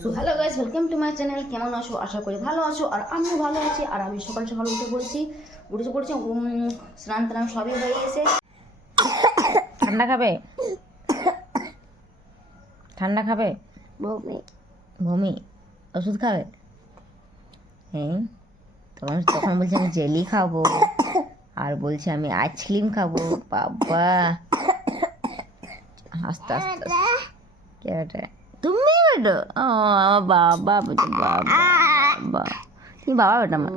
So hello guys welcome to my channel কেমন আছো? আশা করি ভালো আছো আর আমিও ভালো আছি আর আমি সকাল সকাল উঠে পড়েছি। উঠে পড়েছি স্নান টান সবই হয়ে গেছে। ঠান্ডা খাবে? ঠান্ডা খাবে? বমি। বমি। ওষুধ খাবে? হ্যাঁ তখন তখন বলছে আমি জেলি খাব আর বলছে আমি আইসক্রিম খাব বাবা। আস্তে আস্তে আস্তে। কে ওটা? তুমি বেটো ও বাবা বেটো বাবা বাবা তুমি বাবা বেটা আমার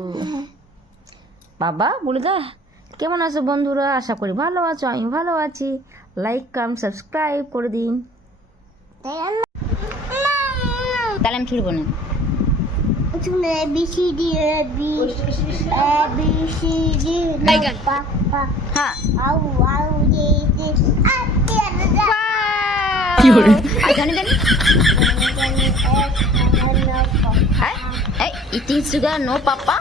বাবা বলে দা কেমন আছো বন্ধুরা আশা করি ভালো আছো আমি ভালো আছি লাইক কাম সাবস্ক্রাইব করে দিন তাহলে আমি শুরু করি শুনে A B C D A B A B C D papa হ্যাঁ কি করে জানি জানি। হ্যাঁ? এই eating sugar no papa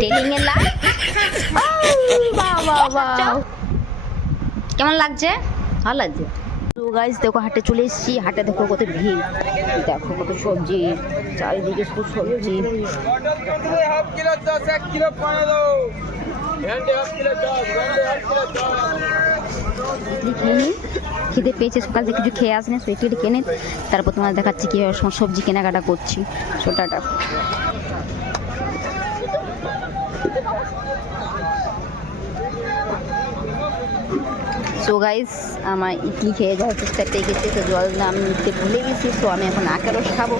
telling a lie কেমন লাগছে? ভালো লাগছে। তো গাইজ দেখো হাটে চলে এসেছি। হাটে দেখো কত ভিড়। দেখো কত সবজি। চারিদিকে সবজি। খিদে পেয়েছে, সকাল থেকে কিছু খেয়ে আসেনি সুইটি কিনে তারপর তোমার দেখাচ্ছি কীভাবে সবজি কেনাকাটা করছি। ছোটাটা সো গাইস আমার ইডলি খেয়ে যাওয়ার চেষ্টা পেয়ে গেছে। তো, জল নাম নিতে ভুলে গেছি তো আমি এখন আকারস খাব।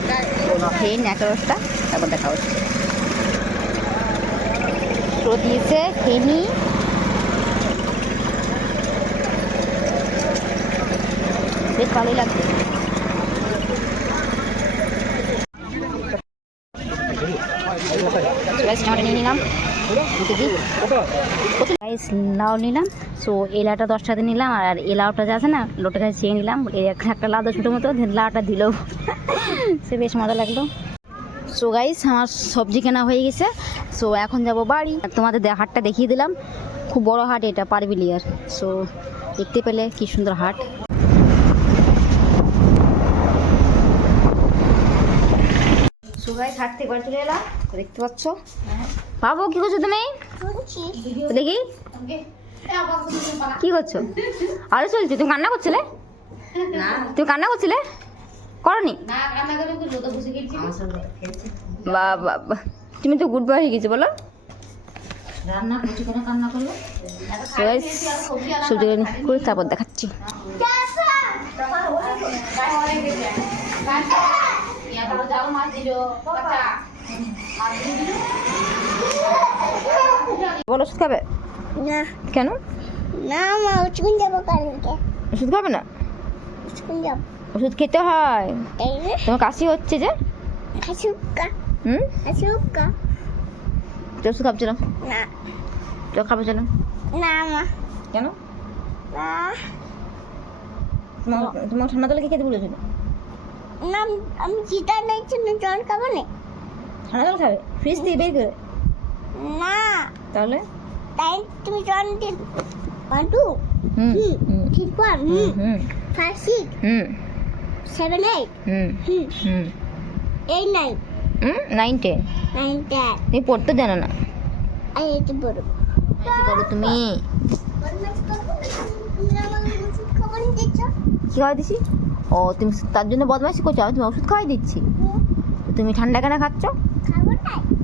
তো, খেয়ে নিই আকারসটা তারপর দেখা হচ্ছে। তো দিয়েছে খেয়ে নিই বেশ ভালোই লাগছে। নিয়ে নিলাম। লাউ নিলাম। সো এলাটা দশটাতে নিলাম, আর এলাওটা যে আছে না, লোটা কাছে চেয়ে নিলাম। একটা একটা লাউ ছোটো মতো লাউটা দিল। সে বেশ মজা লাগল। সো গাইস আমার সবজি কেনা হয়ে গেছে। সো এখন যাব বাড়ি। আর তোমাদের হাটটা দেখিয়ে দিলাম। খুব বড় হাট এটা পারবিলিয়ার সো দেখতে পেলে কি সুন্দর হাট। সো গাইস হাট থেকে বাড়ি চলে এলাম। দেখতে পাচ্ছ? বাবু কি করছ তুমি? দেখি। কি করছ? আরও চলছে তুমি কান্না করছিলে? তুমি কান্না করছিলে? করনি? বাবা তুমি তো গুড বয় হয়ে গেছো বলো। করে তারপর দেখাচ্ছি। বলো ওষুধ খাবে? না। কেন? না মা উচকুন যাব কালকে ওষুধ খাবে না? উচকুন যাব ওষুধ খেতে হয়? তোমার কাশি হচ্ছে যে? হুম? তো ওষুধ খাবছিলাম না। তো খাবে চলো। না মা। কেন? তোমার তোমার ঠান্ডা কি খেতে বলেছিল না আমি চিতা নাই জল খাব না। ঠান্ডা জল খাবে? ফ্রিজ থেকে বের করে? না। তাহলে? তাই তুমি জল দিন ওয়ান টু হুম ঠিক হুম। হুম six hmm. Seven eight hmm. Eight nine hmm nine ten nine ten তুমি পড়তে জানো না। আর এইট বড়। কি করো তুমি। কি খাওয়াই দিছি? ও তুমি তার জন্য বদমাইশি করছ আমি তুমি ওষুধ খাওয়াই দিচ্ছি। তুমি ঠান্ডা কেন খাচ্ছ?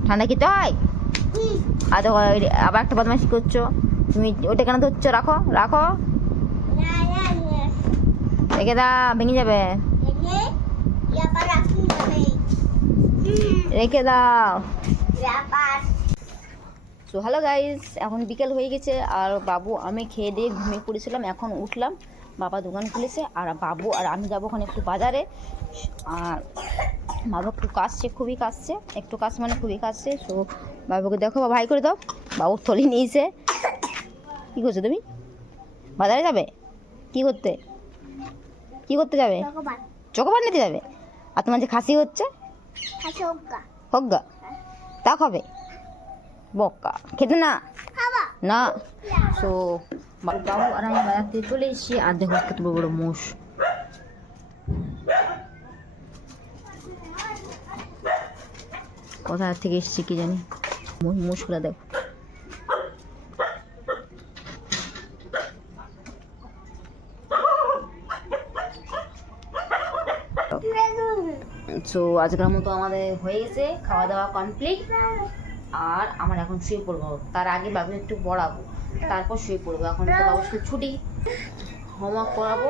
ঠান্ডা খেতে হয়? আর দেখো আবার একটা বদমাইশি করছ। তুমি ওটা কেন ধরছো? রাখো রাখো। রেখে দা ভেঙে যাবে। রাখি দাও। সো হ্যালো গাইজ এখন বিকেল হয়ে গেছে আর বাবু আমি খেয়ে দিয়ে ঘুমিয়ে পড়েছিলাম এখন উঠলাম বাবা দোকান খুলেছে আর বাবু আর আমি যাব ওখানে একটু বাজারে। আর বাবু একটু কাশছে খুবই কাশছে একটু কাশ মানে খুবই কাশছে সো বাবুকে দেখো বাবা ভাই করে দাও বাবু থলি নিয়েছে। কী করছ তুমি? বাজারে যাবে? কি করতে? কি করতে যাবে? চোখে পানি যাবে আর তোমার যে খাসি হচ্ছে? হগ্গা তা খাবে? বক্কা। খেতে না? না। সো বাবু আর আমি বাজার থেকে চলে এসেছি। আর দেখো কত বড় মোষ। কোথা থেকে এসেছি কি জানি? মোষগুলো দেখো। সো আজকের মতো আমাদের হয়ে গেছে খাওয়া দাওয়া কমপ্লিট আর আমার এখন শুয়ে পড়ব। তার আগে বাবু একটু পড়াবো। তারপর শুয়ে পড়ব। এখন তো বাবু স্কুল ছুটি। হোমওয়ার্ক করাবো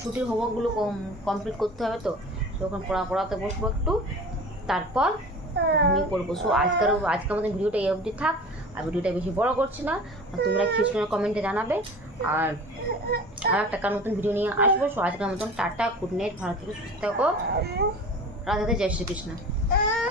ছুটির হোমওয়ার্কগুলো কমপ্লিট করতে হবে তো। তখন পড়া, পড়াতে বসবো একটু। তারপর ঘুমিয়ে পড়ব। সো আজকের আজকের মতো ভিডিওটা এই অবধি থাক। আর ভিডিওটা বেশি বড় করছি না, আর তোমরা খিচুড়ি কমেন্টে জানাবে। আর আর একটা নতুন ভিডিও নিয়ে আসব। সো আজকের মতন টাটা, গুড নাইট, ভালো থেকে, সুস্থ থাকো। রাধাতে জয় শ্রীকৃষ্ণ।